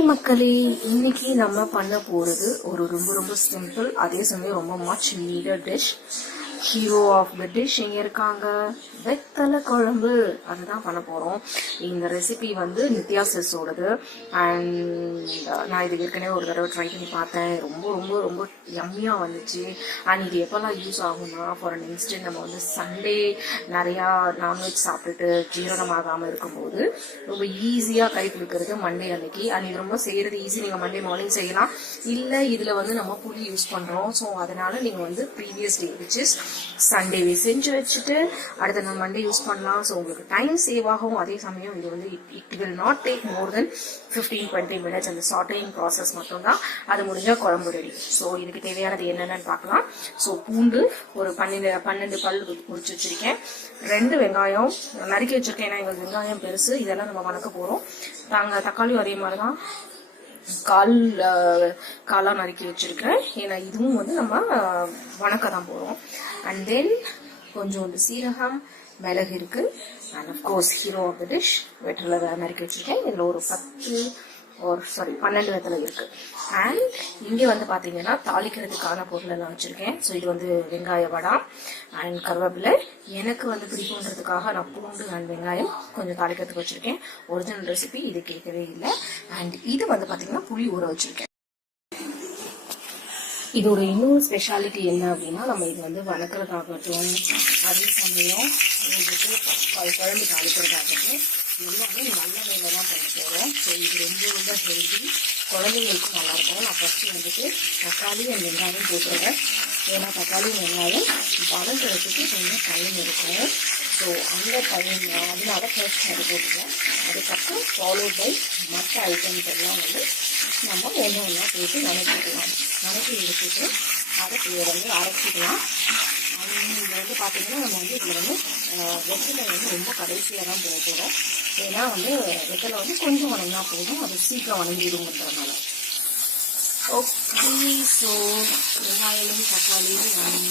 Hi மக்களே, இன்னைக்கு நம்ம பண்ண போறது ஒரு ரொம்ப ரொம்ப சிம்பிள், அதே சமயம் ரொம்ப much needed dish. Hero of the dish எங்க இருக்காங்க? வெத்தலை குழம்பு. அதுதான் பண்ண போறோம். இந்த ரெசிபி வந்து நித்யா சிஸ்ஸோடது. அண்ட் நான் இது ஏற்கனவே ஒரு தடவை ட்ரை பண்ணி பார்த்தேன். ரொம்ப ரொம்ப ரொம்ப யம்மியா வந்துச்சு. அண்ட் இது எப்பெல்லாம் யூஸ் ஆகும்னா, ஃபார் அன் இன்ஸ்டன்ட் நம்ம வந்து சண்டே நிறையா நான்வெஜ் சாப்பிட்டுட்டு ஜீரணமாகாமல் இருக்கும்போது ரொம்ப ஈஸியாக கை கொடுக்கறது மண்டே அன்னைக்கு. அண்ட் இது ரொம்ப செய்யறது ஈஸி. நீங்கள் மண்டே மார்னிங் செய்யலாம். இல்லை இதில் வந்து நம்ம புளி யூஸ் பண்ணுறோம். ஸோ அதனால நீங்கள் வந்து ப்ரீவியஸ் டே விச் இஸ் சண்டேவே செஞ்சு வச்சுட்டு அடுத்த நாள் மண்டே யூஸ் பண்ணலாம். ஸோ உங்களுக்கு டைம் சேவ் ஆகும். அதே சமயம் இது வந்து it will not take more then 15-20 minutes. அந்த சாட்டேயிங் ப்ராசஸ் மட்டும்தான். அது முடிஞ்சால் குழம்பு ரெடி. ஸோ இதுக்கு தேவையானது என்னென்னு பார்க்கலாம். ஸோ பூண்டு ஒரு 12 பல் உரிச்சு வச்சிருக்கேன். 2 வெங்காயம் நறுக்கி வச்சிருக்கேன். ஏன்னா எங்களுக்கு வெங்காயம் பெருசு. இதெல்லாம் நம்ம வணக்க போகிறோம். தக்காளியும் அதே மாதிரி தான் காலாக நறுக்கி வச்சிருக்கேன். ஏன்னா இதுவும் வந்து நம்ம வணக்க தான் போகிறோம். அண்ட் தென் கொஞ்சோண்டு சீரகம், மிளகு இருக்கு. And of course hero of the dish வெற்றிலை நறுக்கி வச்சிருக்கேன். இதில் ஒரு 12 வெத்தலை இருக்கு. அண்ட் இங்கே வந்து பார்த்தீங்கன்னா தாளிக்கிறதுக்கான பொருள் எல்லாம் வச்சிருக்கேன். ஸோ இது வந்து வெங்காய வடம் அண்ட் கருவேப்பிலை. எனக்கு வந்து பிடிக்குன்றதுக்காக நான் பூண்டு அண்ட் வெங்காயம் கொஞ்சம் தாளிக்கிறதுக்கு வச்சிருக்கேன். ஒரிஜினல் ரெசிபி இது கேட்கவே இல்லை. அண்ட் இது வந்து பார்த்தீங்கன்னா புளி ஊற வச்சிருக்கேன். இதோட இன்னொரு ஸ்பெஷாலிட்டி என்ன அப்படின்னா, நம்ம இது வந்து வளர்க்குறதாகட்டும், அதே சமயம் உங்களுக்கு குழம்பு தாளிக்கிறதாகட்டும் எல்லாமே நல்ல வேலை தான் பண்ண போகிறோம். ஸோ இது ரொம்ப ரொம்ப ஹெல்தி, குழந்தைங்களுக்கும் நல்லாயிருக்கும். நான் ஃபஸ்ட்டு வந்துட்டு தக்காளி அண்ட் வெங்காயம் போட்டுருவேன். ஏன்னா தக்காளி வெங்காயம் வளர்க்குறதுக்கு கொஞ்சம் டைம் இருக்கும். ஸோ அந்த டைம் அதனால ஃபர்ஸ்ட் அது போட்டுருவேன். அதுக்கப்புறம் ஃபாலோ பை மற்ற ஐட்டம்ஸ் எல்லாம் வந்து நம்ம ஒன்று ஒன்றா போட்டு நினைக்கிக்கலாம். நினைக்கி எடுத்துட்டு அதை வந்து அரைச்சிக்கலாம். இதில் வந்து பார்த்தீங்கன்னா நம்ம வந்து இதில் வந்து வெத்தலை வந்து ரொம்ப கடைசியாக தான் போக போகிறோம். ஏன்னா வந்து வெத்தலை வந்து கொஞ்சம் வணங்கினா போதும், அது சீக்கிரம் வணங்கிடுங்கிறதுனால. ஓகே, ஸோ வெங்காயமும் தக்காளியும் வணங்கி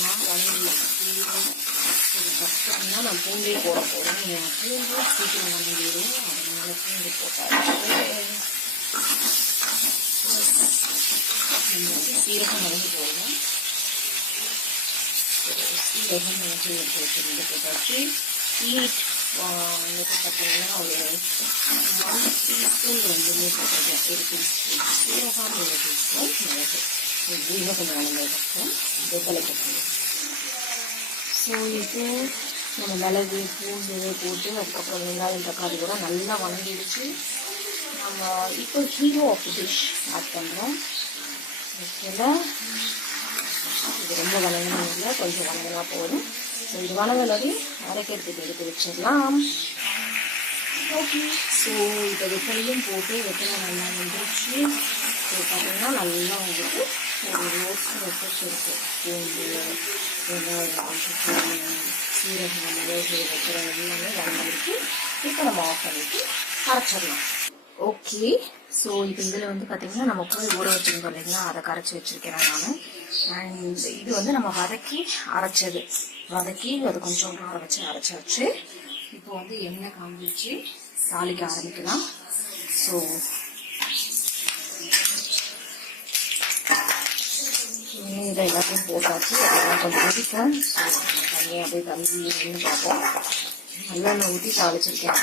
அதுக்கப்புறம் தான் நான் பூண்டே போட போகிறேன். பூண்டு சீக்கிரம் வணங்கிடும். அதனால பூண்டு போட்டால் சீரகம் வணங்கி போடணும். சீரகம் வணங்கி எடுத்து வச்சுருந்து போட்டாச்சு. ஹீட் வந்துட்டு பார்த்தீங்கன்னா ஒரு 1 டீஸ்பூன் 2 போட்டிருக்கேன். ஒரு டீஸ்பூன் சீரகம், 1 டீஸ்பூன் மிளகு. இன்னும் கொஞ்சம் வணங்கினதுக்கப்புறம் வெத்தலை போட்டுருவோம். ஸோ இது நம்ம மிளகு பூண்டு போட்டு அதுக்கப்புறம் வெங்காயம் தக்காளி கூட நல்லா வணங்கிடுச்சு. நம்ம இப்போ hero of the dish add பண்ணுறோம். ஓகேங்களா? இது ரொம்ப வணங்கினா இல்லை, கொஞ்சம் வணங்கினா போதும். ஸோ இது வணங்கினது அரைக்கிறதுக்கு எடுத்து வச்சிடலாம். ஓகே, ஸோ இப்போ வெத்தலையும் போட்டு வெத்தலை நல்லா வந்துருச்சு. ஸோ பார்த்தீங்கன்னா நல்லா வந்துட்டு ஒரு ரோஸ்ட் எஃபெக்ட் இருக்குது. பூண்டு வெங்காயம் சீரகம் மிளகு வெத்தலை எல்லாமே வணங்கிருக்கு. இப்போ நம்ம ஆஃப் பண்ணிட்டு அரைச்சிடலாம். ஓகே, ஸோ இப்போ இதில் வந்து பார்த்தீங்கன்னா நம்ம போய் ஊற வச்சுருந்தோம் இல்லைங்களா, அதை கரைச்சி வச்சுருக்கிறேன் நான். அண்ட் இது வந்து நம்ம வதக்கி அரைச்சது. வதக்கி அது கொஞ்சம் ஊற வச்சு அரைச்சாச்சு. இப்போ வந்து எண்ணெய் காமிச்சு தாளிக்க ஆரம்பிக்கலாம். ஸோ இதை எல்லாத்தையும் போட்டாச்சு. அதெல்லாம் கொஞ்சம் ஊற்றிப்போம். ஸோ தண்ணியை அப்படியே தண்ணி பார்ப்போம். நல்லெண்ணெய் ஊற்றி தாளிச்சிருக்கேன்.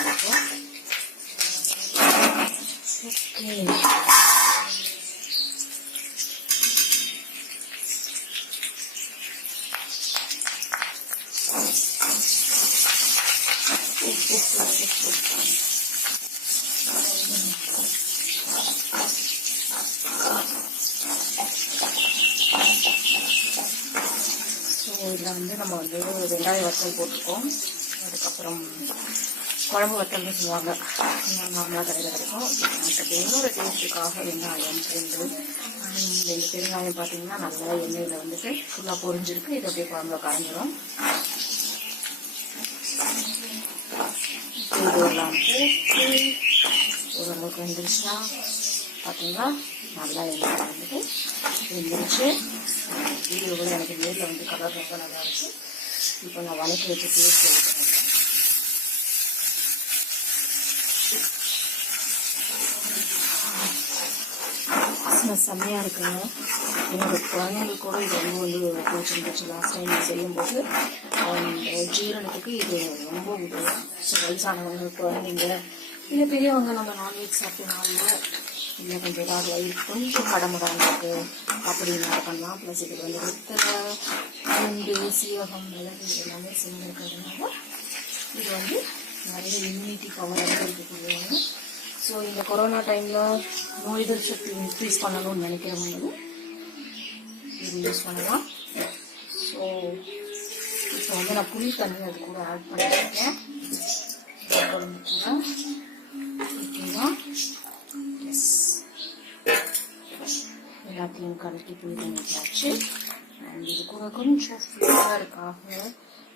இப்போ இதில் வந்து நம்ம வந்து வெங்காய வத்தல் போட்டிருக்கோம். அதுக்கப்புறம் குழம்பு வத்தல்னு சொல்லுவாங்க, நார்மலாக கடையில் கிடைக்கும். அதுக்கு இன்னொரு டேஸ்ட்டுக்காக வெங்காயம் பூண்டு இந்த பெருங்காயம் பார்த்தீங்கன்னா நல்லா எண்ணெயில் வந்துட்டு ஃபுல்லாக பொரிஞ்சிருக்கு. இது அப்படியே குழம்புல கரைஞ்சிடும். இதெல்லாம் போட்டு ஓரளவுக்கு வெந்துருச்சா பார்த்தீங்கன்னா நல்லா எண்ணெய் வந்துட்டு வெந்துருச்சு. வீடியோ கூட எனக்கு நேரில் வந்து கலர் ரொம்ப நல்லா இருக்குது. இப்போ நான் வணக்கி வச்சு டேஸ்ட் ஊற்றுறேன். செம்மையாக இருக்குங்க. என்னோட குழந்தைங்களுக்கு கூட இது வந்து பிடிச்சிருந்துச்சு. லாஸ்ட் டைம் செய்யும்போது அந்த ஜீரணத்துக்கு இது ரொம்ப உதவும். ஸோ வயசானவங்க, குழந்தைங்க, இல்லை பெரியவங்க நம்ம நான்வெஜ் சாப்பிட்டனால இல்லை கொஞ்சம் ஏதாவது வயிறு கொஞ்சம் கடமுடாங்க இருக்குது அப்படின்னு பண்ணலாம். ப்ளஸ் இது வந்து வெத்தலை, பூண்டு, சீரகம், மிளகு எல்லாமே சேர்ந்துருக்கிறதுனால இது வந்து நிறைய இம்யூனிட்டி பவர் இருக்கக்கூடியவங்க. ஸோ இந்த கொரோனா டைமில் நோய் எதிர்ப்பு சக்தி இன்க்ரீஸ் பண்ணணும்னு நினைக்கிறவங்களும் இது யூஸ் பண்ணலாம். ஸோ இப்போ வந்து நான் புளி தண்ணி அது கூட ஆட் பண்ணியிருக்கேன். குழம்பு கூட ஓகேவா? எஸ், எல்லாத்தையும் கலக்கி புளி தண்ணி வச்சாச்சு. அண்ட் இது கூட கொஞ்சம் ஃப்ளேவருக்காக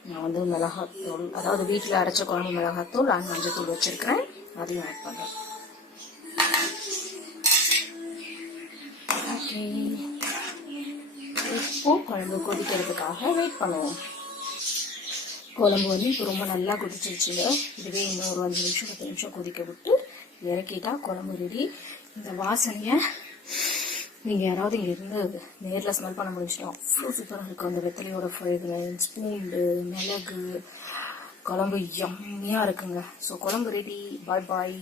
நான் வந்து மிளகாத்தூள், அதாவது வீட்டில் அரைச்ச குழம்பு மிளகாத்தூள் அண்ட் மஞ்சத்தூள் வச்சுருக்கிறேன், அதையும் ஆட் பண்ணுறேன். ஓகே, இப்போ குழம்பு கொதிக்கிறதுக்காக வெயிட் பண்ணுவோம். குழம்பு வந்து இப்போ ரொம்ப நல்லா கொதிச்சிருச்சுங்க. இதுவே இன்னும் ஒரு 5 நிமிஷம் 10 நிமிஷம் கொதிக்க விட்டு இறக்கிட்டா குழம்பு ரெடி. இந்த வாசனையை நீங்கள் யாராவது இங்கே இருந்து நேரில் ஸ்மெல் பண்ண முடிஞ்சிட்டோம். அவ்வளோ சூப்பராக இருக்கும். அந்த வெத்தலையோட ஃப்ரேக்ரன்ஸ், பூண்டு, மிளகு, குழம்பு யம்மியாக இருக்குங்க. ஸோ குழம்பு ரெடி. பாய் பாய்.